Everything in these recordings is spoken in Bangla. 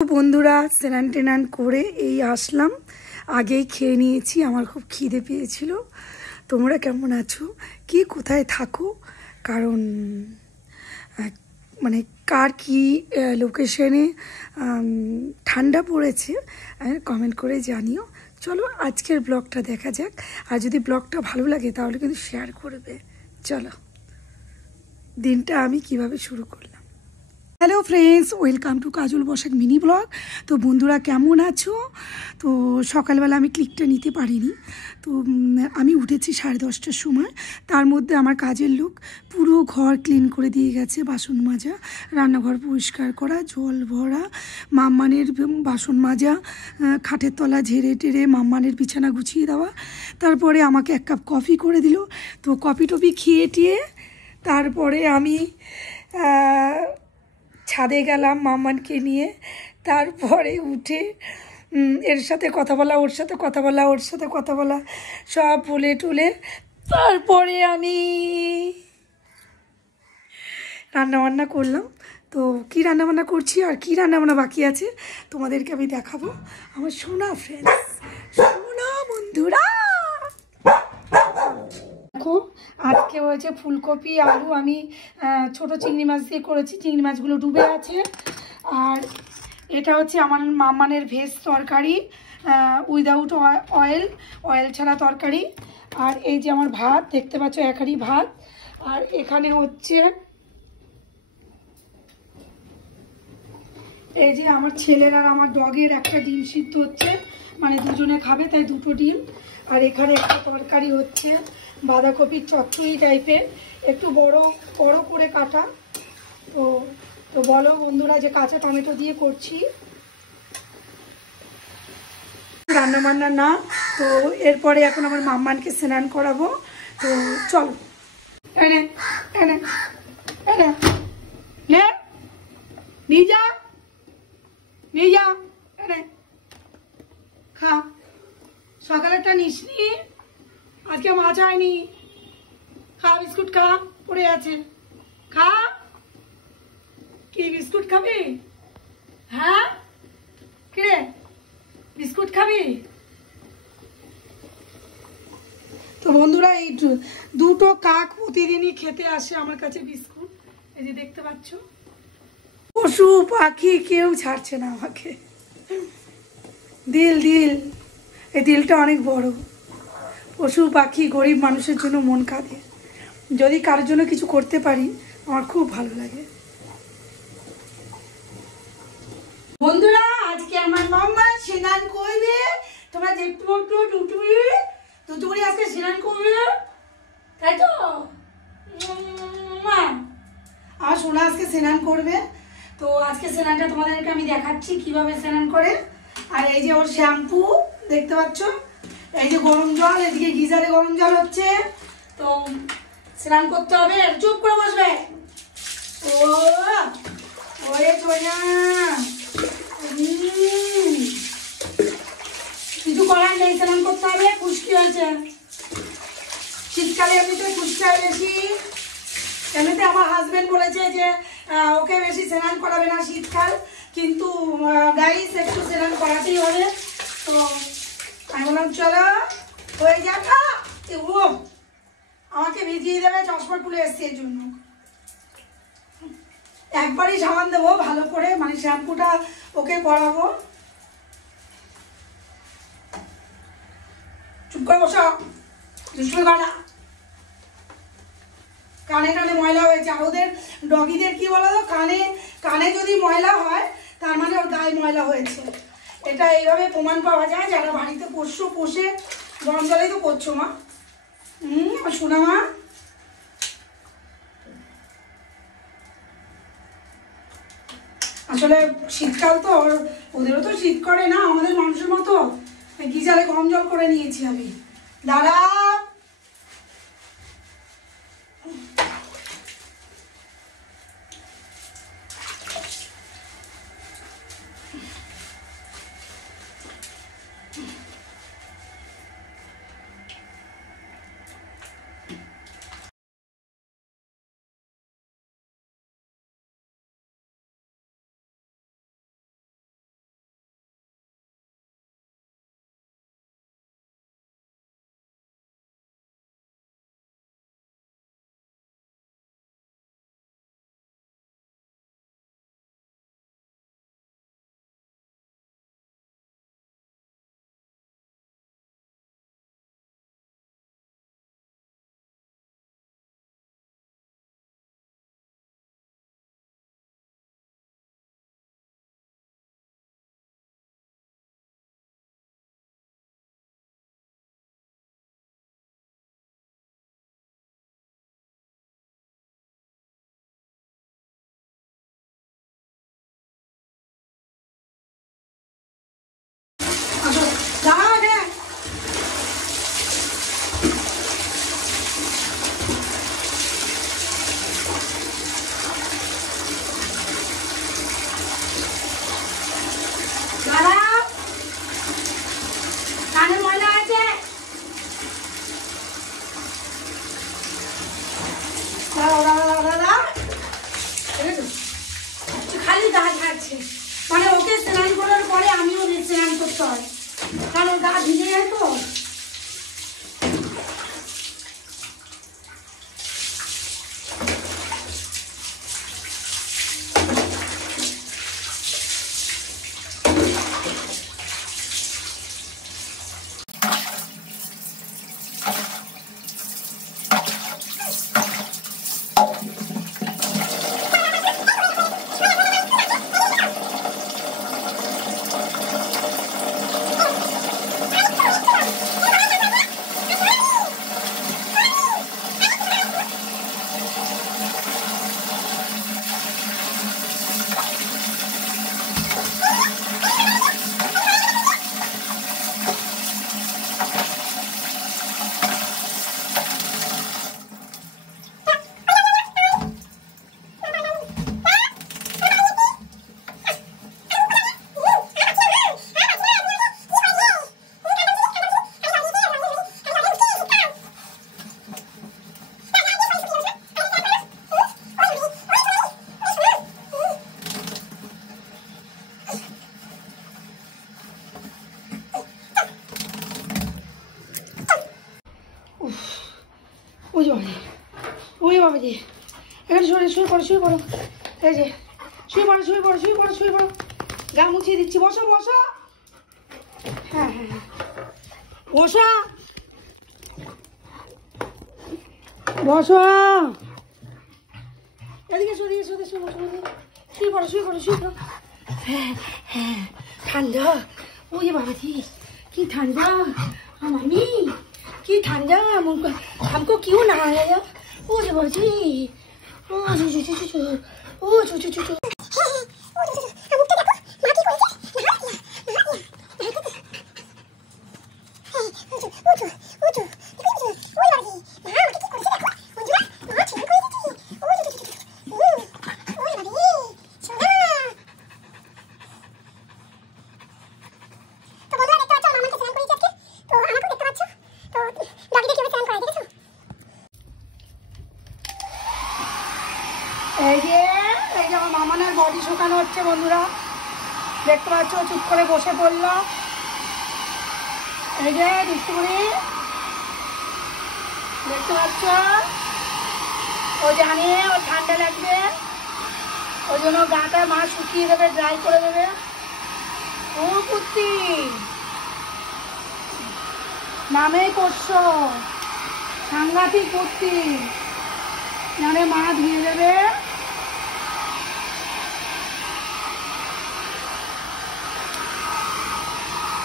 বন্ধুরা স্নান টেনান করে এই আসলাম, আগেই খেয়ে নিয়েছি। আমার খুব খিদে পেয়েছিল। তোমরা কেমন আছো, কি কোথায় থাকো, কারণ মানে কার কি লোকেশনে ঠান্ডা পড়েছে কমেন্ট করে জানিও। চলো আজকের ব্লগটা দেখা যাক, আর যদি ব্লগটা ভালো লাগে তাহলে কিন্তু শেয়ার করবে। চলো দিনটা আমি কিভাবে শুরু করলাম। Hello friends, welcome to Kajal Basak mini blog. তো বন্ধুরা কেমন আছো? তো সকালবেলা আমি ক্লিকটা নিতে পারিনি। তো আমি উঠেছি 10:30টার সময়। তার মধ্যে আমার কাজের লোক পুরো ঘর ক্লিন করে দিয়ে গেছে, বাসন মাজা, রান্নাঘর পরিষ্কার করা, জল ভরা, মাম্মানের বাসন মাজা, খাটের তলা ঝেড়ে টেরে মাম্মানের বিছানা গুছিয়ে দেওয়া। তারপরে আমাকে 1 কাপ কফি করে দিল। তো কফি টফি খেয়ে টিয়ে তারপরে আমি ছাদে গেলাম মাম্মানকে নিয়ে। তারপরে উঠে এর সাথে কথা বলা, ওর সাথে কথা বলা, ওর সাথে কথা বলা, সব বলে টুলে তারপরে আমি রান্নাবান্না করলাম। তো কী রান্নাবান্না করছি আর কী রান্নাবান্না বাকি আছে তোমাদেরকে আমি দেখাবো। আমার সোনা ফ্রেন্ডস, সোনা বন্ধুরা, দেখো আজকে হয়েছে ফুলকপি আলু। আমি ছোট চিংড়ি মাছ দিয়ে করেছি, চিংড়ি মাছগুলো ডুবে আছে। আর এটা হচ্ছে আমার মাম্মানের ভেজ তরকারি, উইদাউট অয়েল ছাড়া তরকারি। আর এই যে আমার ভাত দেখতে পাচ্ছ, একারি ভাত। আর এখানে হচ্ছে এই যে আমার ছেলের আর আমার ডগের একটা ডিম সিদ্ধ হচ্ছে, মানে দুজনে খাবে তাই 2টো ডিম। আর এখানে একটা তরকারি হচ্ছে বাঁধাকপির চচ্চড়ি টাইপের, একটু বড় করে কাটা। তো বলো বন্ধুরা, যে কাঁচা টমেটো দিয়ে করছি রান্না বান্না না। তো এরপরে এখন আমার মাম্মানকে স্নান করাবো। তো চলো এনে এনে এনে নে নিয়ে যা, নিয়ে যা, এনে খা। সকালেরটা নিসনি, আজকে মাছ হয়নি। খা, বিস্কুট খা, পড়ে আছে, খা। কি বিস্কুট খাবি? হ্যাঁ কে বিস্কুট খাবি? তো বন্ধুরা, এই 2টো কাক প্রতিদিনই খেতে আসে আমার কাছে বিস্কুট। এই যে দেখতে পাচ্ছ, পশু পাখি কেউ ছাড়ছে না আমাকে। দিল এই দিলটা অনেক বড়। পশু পাখি গরিব মানুষের জন্য মন কাঁদে। যদি কারোর জন্য কিছু করতে পারি আমার খুব ভালো লাগে। বন্ধুরা আজকে আমার মাম্মা স্নান করবে। তোমরা দেখতে পাচ্ছ টুটুরি আজকে স্নান করবে, তাই তো? আমার সোনা আজকে স্নান করবে। তো আজকে স্নানটা তোমাদেরকে আমি দেখাচ্ছি কিভাবে স্নান করে। আর এই যে ওর শ্যাম্পু দেখতে পাচ্ছ, এই যে গরম জল, এদিকে গিজারে গরম জল হচ্ছে। তো স্নান করতে হবে। চুপ করে বসবে। ওরে সোনা, কিছু করার নেই, স্নান করতে হবে। খুশকি হয়েছে, শীতকালে এমনিতে খুশকি হয় বেশি। এমনিতে আমার হাজবেন্ড বলেছে যে ওকে বেশি স্নান করাবে না শীতকাল, কিন্তু গাইস একটু স্নান করাতেই হবে। তো আমি বললাম চলো হয়ে যাক। আমাকে ভিজিয়ে দেবে, চশমা তুলে এসছে এর জন্য। একবারই সাবান দেবো ভালো করে, মানে শ্যাম্পুটা ওকে করাবো। চুপ করে বসো, দুষ্টুমি করা। কানে কানে ময়লা হয়েছে। আর ওদের ডগিদের কি বলো তো, কানে যদি ময়লা হয় তার মানে ওর গায়ে ময়লা হয়েছে। এটা এইভাবে প্রমাণ পাওয়া যায়। যারা বাড়িতে পোষে গরম জলেই তো করছো মা। আমার শোনা মা, আসলে শীতকাল তো ওদেরও তো শীত করে না আমাদের মানুষের মতো। গিজারে গরম জল করে নিয়েছি আমি। দাঁড়া। করতে হয়, কারণ গা ভিজে যায় তো। ওই বাবাজি, ওই বাবাজি, এখানে শুয়ে পড়ো, শুয়ে পড়ো, এই যে শুয়ে পড়ো, শুয়ে পড়ো, শুয়ে পড়ো, শুয়ে পড়ো, গা মুছিয়ে দিচ্ছি, বসো বসো। হ্যাঁ হ্যাঁ হ্যাঁ, বসো বসো, এদিকে এসো, এদিকে এসো, এদিকে এসো, বসো, শুয়ে পড়ো, শুয়ে পড়ো, শুয়ে পড়ো। হ্যাঁ হ্যাঁ, ঠান্ডা, ওই বাবাজি কি ঠান্ডা, মামি কি ठंडा, हमको क्यों नहाया? ओ बाबाजी, ओ এই যে আমার মামানের বডি শুকানো হচ্ছে বন্ধুরা, দেখতে পাচ্ছ, চুপ করে বসে পড়লো। এই যে দুষ্টুমণি, দেখতে পাচ্ছ, ও জানে ওর ঠান্ডা লাগবে, ওই জন্য গাটা মা শুকিয়ে দেবে, ড্রাই করে দেবে। ও কুত্তি নামেই করছো, সাংঘাতিক কুত্তি, জানে মা ধুয়ে দেবে।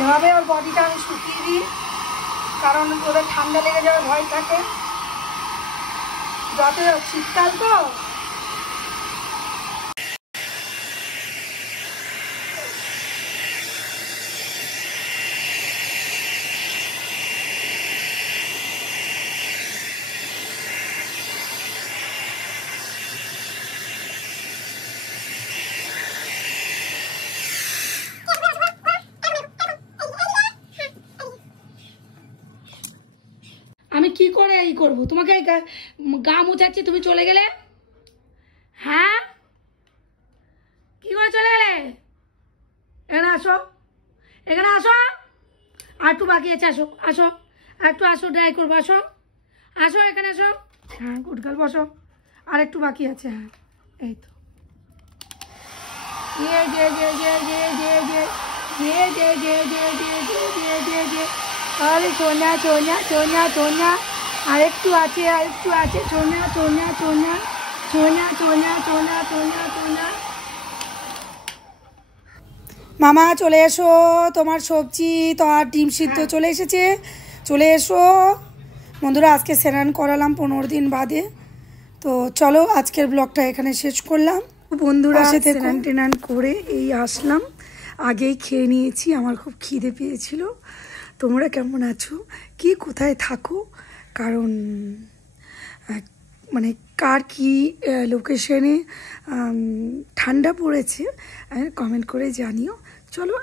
এভাবে ওর বডিটা আমি শুকিয়ে দিই, কারণ ওদের ঠান্ডা লেগে যাবে ভয় থাকে, যত শীতকাল তো। আমি কি করে এই করবো, তোমাকে গা মুছাচ্ছি, তুমি চলে গেলে। হ্যাঁ, কি করে চলে গেলে? এখানে আসো, এখানে আসো, আর একটু বাকি আছে, আসো আসো, আর একটু আসো, ড্রাই করবো, আসো আসো, এখানে আসো। হ্যাঁ গুড গার্ল, বসো, আর একটু বাকি আছে। হ্যাঁ এই তো, আরে সোনা সোনা সোনা সোনা, আরেকটু আছে, আরেকটু আছে, সোনা সোনা সোনা সোনা সোনা সোনা সোনা সোনা। মামা চলে এসো, তোমার সবজি তো আর ডিম সিদ্ধ চলে এসেছে, চলে এসো বন্ধুরা। আজকে স্নান করালাম 15 দিন বাদে, তো চলো আজকের ব্লগটা এখানে শেষ করলাম বন্ধুরা। স্নান টেনান করে এই আসলাম, আগেই খেয়ে নিয়েছি, আমার খুব খিদে পেয়েছিল। তোমরা কেমন আছো, কি কোথায় থাকো, কারণ মানে কার কি লোকেশনে ঠান্ডা পড়েছে কমেন্ট করে জানিও। চলো।